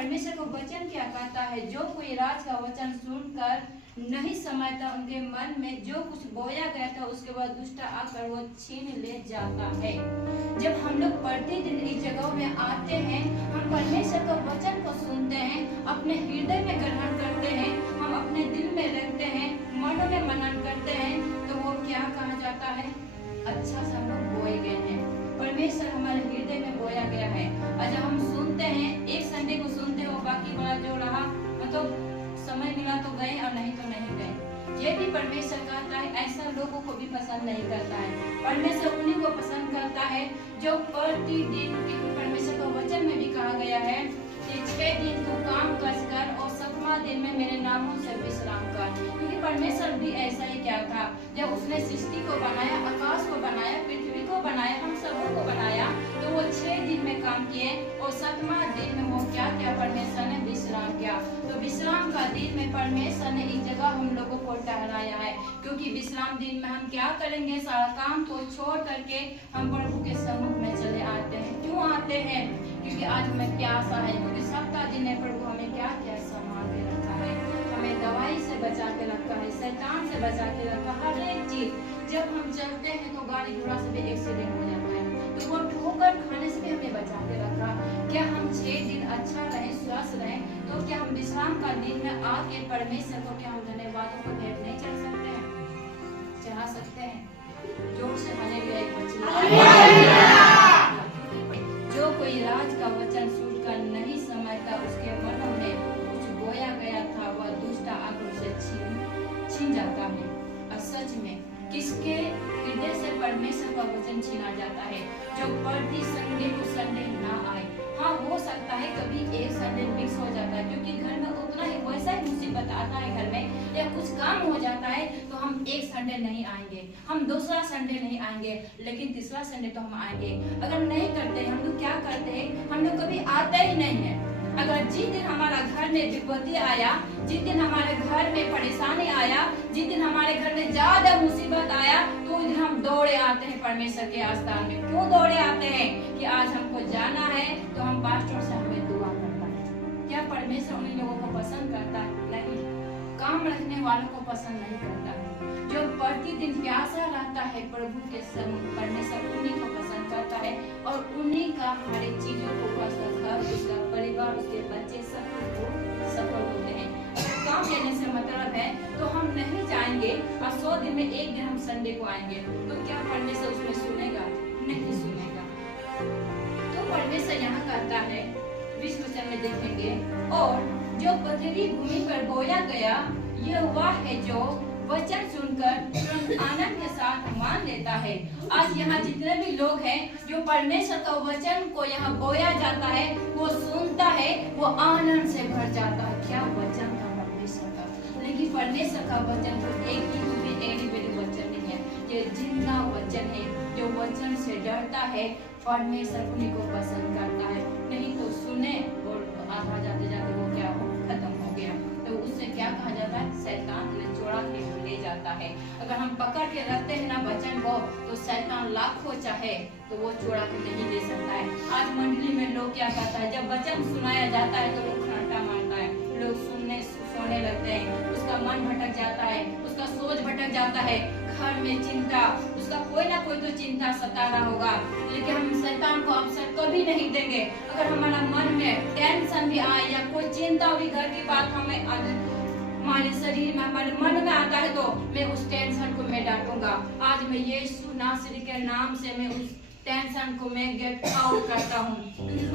परमेश्वर का वचन क्या कहता है, जो कोई राज का वचन सुनकर नहीं समझता, उनके मन में जो कुछ बोया गया था उसके बाद दुष्ट आकर वो छीन ले जाता है। जब हम लोग प्रतिदिन इस जगहों में आते हैं, हम परमेश्वर का वचन को सुनते हैं, अपने हृदय में ग्रहण करते हैं, हम अपने दिल में रखते हैं, मन में मनन करते हैं, तो वो क्या कहा जाता है, अच्छा से हम लोग बोए गए हैं, परमेश्वर हमारे हृदय में बोया गया है। और जब हम सुनते हैं, एक संडे को सुनते हो, बाकी वाला जो रहा मतलब समय मिला तो गए और नहीं तो नहीं गए। ये भी परमेश्वर कहता है, ऐसा लोगों को भी पसंद नहीं करता है। परमेश्वर उन्हीं को पसंद करता है जो प्रतिदिन, परमेश्वर का वचन में भी कहा गया है कि 6 दिन तू काम काज कर और 7वां दिन में मेरे नामों से विश्राम कर। क्योंकि परमेश्वर भी ऐसा ही क्या था, जब उसने सृष्टि को बनाया, आकाश को बनाया, पृथ्वी को बनाया, हम सबों को बनाया, तो वो 6 दिन में काम किए और 7वां दिन में वो क्या किया, परमेश्वर ने विश्राम किया। तो विश्राम का दिन में परमेश्वर ने इस जगह हम लोगों को ठहराया है, क्योंकि विश्राम दिन में हम क्या करेंगे, सारा काम को छोड़ करके हम प्रभु के सम्मुख में चले आते हैं। क्यों आते हैं? क्योंकि आज हमें प्यासा है, क्योंकि सप्ताह दिन है प्रभु हमें क्या क्या संभाल के रखा है, हमें दवाई से बचा के रखा है, शैतान से बचा के रखा, हर एक चीज। जब हम चलते हैं तो गाड़ी घोड़ा से भी एक्सीडेंट हो जाता है, तो वो ठोकर खाने से भी हमें बचा के रखा। क्या हम 6 दिन अच्छा रहे, स्वस्थ रहे, तो क्या हम विश्राम का दिन में आके परमेश्वर को क्या हम धन्यवादों को भेंट नहीं चढ़ा सकते हैं? चढ़ा सकते हैं। जोर से हालेलुया एक बच्चे। जो कोई राज का वचन सुनकर नहीं समझता, उसके मन में कुछ बोया गया था, वह दुष्ट आकर उसे छीन जाता है। और सच में किसके हृदय से परमेश्वर का वचन छीना जाता है? जो प्रति संडे को संडे ना आए। हाँ, हो सकता है कभी एक संडे मिक्स हो जाता है, क्योंकि घर में उतना ही वैसा ही मुसीबत आता है घर में, या कुछ काम हो जाता है तो हम एक संडे नहीं आएंगे, हम दूसरा संडे नहीं आएंगे, लेकिन तीसरा संडे तो हम आएंगे। अगर नहीं करते हम लोग क्या करते हैं, हम लोग कभी आते ही नहीं है। अगर जिस दिन हमारा घर में विपत्ति आया, जिस दिन हमारे घर में परेशानी आया, जिस दिन हमारे घर में ज्यादा मुसीबत आया, तो उस दिन हम दौड़े आते हैं परमेश्वर के आस्थान में। क्यों दौड़े आते हैं? कि आज हमको जाना है, तो हम पास्टर से हमें दुआ करता है। क्या परमेश्वर उन लोगों को पसंद करता है? नहीं। काम रखने वालों को पसंद नहीं करता है। जो प्रतिदिन प्यासा रहता है प्रभु के सम्मुख, परमेश्वर उन्हीं को पसंद करता है, और उन्हीं का हर एक चीजों को, उसका घर, उसका परिवार, उसके बच्चे सब सफल होते हैं। अगर काम लेने से मतलब है तो हम नहीं जाएंगे, और 100 दिन में एक दिन हम संडे को आएंगे, तो क्या परमेश्वर उसमें सुनेगा? नहीं सुनेगा। तो परमेश्वर यहाँ कहता है, 20 वचन में देखेंगे, और जो पथरीली भूमि पर बोया गया यह वह है जो वचन सुनकर तुरंत आनंद के साथ मान लेता है। आज यहाँ जितने भी लोग हैं, जो परमेश्वर का वचन को यहाँ बोया जाता है, वो सुनता है, वो आनंद से भर जाता है। क्या वचन था परमेश्वर का? लेकिन परमेश्वर का वचन तो एक ही एडिबल वचन नहीं है, ये जिंदा वचन है। जो वचन से डरता है, परमेश्वर उन्हीं को पसंद करता है। नहीं तो सुने और आधा जाते जाते वो क्या हो, खत्म हो गया, तो उससे क्या कहा जाता है, शैतान ने चोरा के ले जाता है। अगर हम पकड़ के रखते हैं ना वचन को, तो शैतान लाखों चाहे तो वो चोरा के नहीं ले सकता है। आज मंडली में लोग क्या करता है, जब वचन सुनाया जाता है तो लोग खर्टा मारता है, लोग सोने लगते हैं, उसका मन भटक जाता है, उसका सोच भटक जाता है, घर में चिंता, उसका कोई ना कोई तो चिंता सता रहा होगा। लेकिन हम शैतान को अवसर कभी नहीं देंगे। अगर हमारा मन में टेंशन भी आए या कोई चिंता भी घर की बात हमें हमारे शरीर में, हमारे मन में आता है, तो मैं उस टेंशन को मैं डांटूंगा। आज मैं यीशु नासरी के नाम से मैं उस टेंशन को मैं गेट आउट करता हूँ।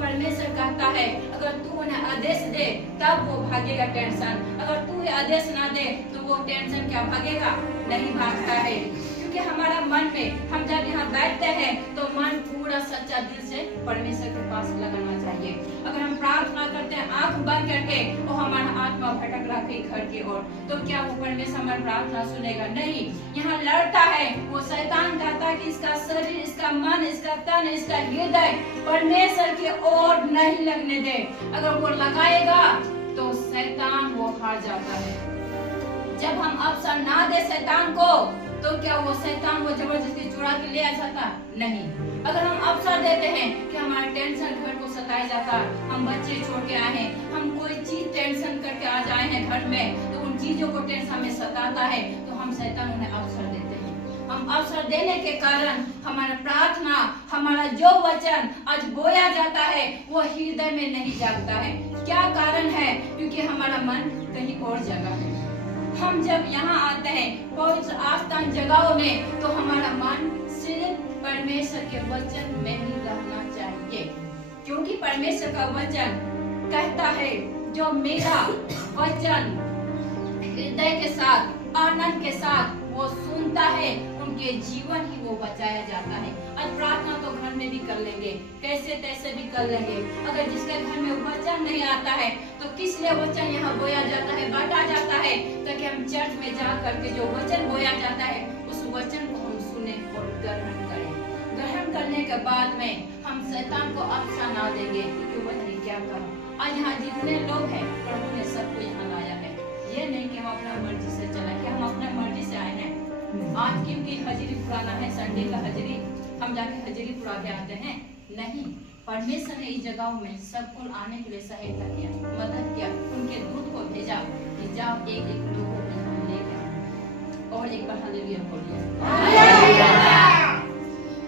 परमेश्वर कहता है, अगर तू उन्हें आदेश दे तब वो भागेगा टेंशन, अगर तू आदेश ना दे तो वो टेंशन क्या भागेगा? नहीं भागता है। क्योंकि हमारा मन में, हम जब यहाँ बैठते हैं तो मन पूरा सच्चा दिल से परमेश्वर के पास लगाना चाहिए। अगर हम प्रार्थना करते हैं आंख बंद करके, तो हमारा आत्मा भटक रहा है घर की ओर, तो क्या वो परमेश्वर हमारी प्रार्थना सुनेगा? नहीं। यहाँ लड़ता है वो शैतान, कहता है कि इसका शरीर, इसका मन, इसका तन, इसका हृदय परमेश्वर की ओर नहीं लगने दे। अगर वो लगाएगा तो शैतान वो हार जाता है। जब हम अवसर ना दे शैतान को, तो क्या वो शैतान वो जबरदस्ती चुरा के ले आ जाता? नहीं। अगर हम अवसर देते हैं कि हमारा टेंशन घर को सताया जाता, हम बच्चे छोड़ के आए हैं, हम हैं घर में, तो उन चीजों को टेंशन हमें सताता है, तो हम शैतान उन्हें अवसर देते हैं। हम अवसर देने के कारण हमारा प्रार्थना, हमारा जो वचन आज बोया जाता है वो हृदय में नहीं जागता है। क्या कारण है? क्योंकि हमारा मन कहीं और जगह है। हम जब यहाँ आते हैं पवित्र आस्थान जगहों में, तो हमारा मन सिर्फ परमेश्वर के वचन में ही रहना चाहिए, क्योंकि परमेश्वर का वचन कहता है जो मेरा वचन हृदय के साथ आनंद के साथ वो सुनता है, उनके जीवन ही वो बचाया जाता है। आज प्रार्थना तो घर में भी कर लेंगे, कैसे तैसे भी कर लेंगे, अगर जिसके घर में वचन नहीं आता है तो किस लिए वचन यहाँ बोया जाता है, बांटा जाता है, ताकि हम चर्च में जा करके जो वचन बोया जाता है उस वचन को हम सुने और ग्रहण करें। ग्रहण करने के बाद में हम शैतान को अवसर ना देंगे, क्योंकि वह ने क्या कहा। आज यहाँ जितने लोग हैं प्रभु ने सबको यहाँ लाया है, ये नहीं कि हम अपना मर्जी से चला, कि हम अपना मर्जी से आए हैं। आज क्योंकि हजरी पुराना है, संडे का हजरी, हम जाके हजरी पुरा के आते हैं, नहीं। परमेश्वर ने इस जगहों में सबको आने के लिए सहायता किया, मदद किया, उनके दूत को भेजा कि जाओ एक एक लोगों को यहाँ लेके आओ। और एक बार हालेलुया बोलिए।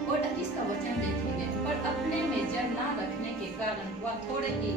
और इसका वचन देखेंगे, पर अपने में जड़ ना रखने के कारण वह थोड़े ही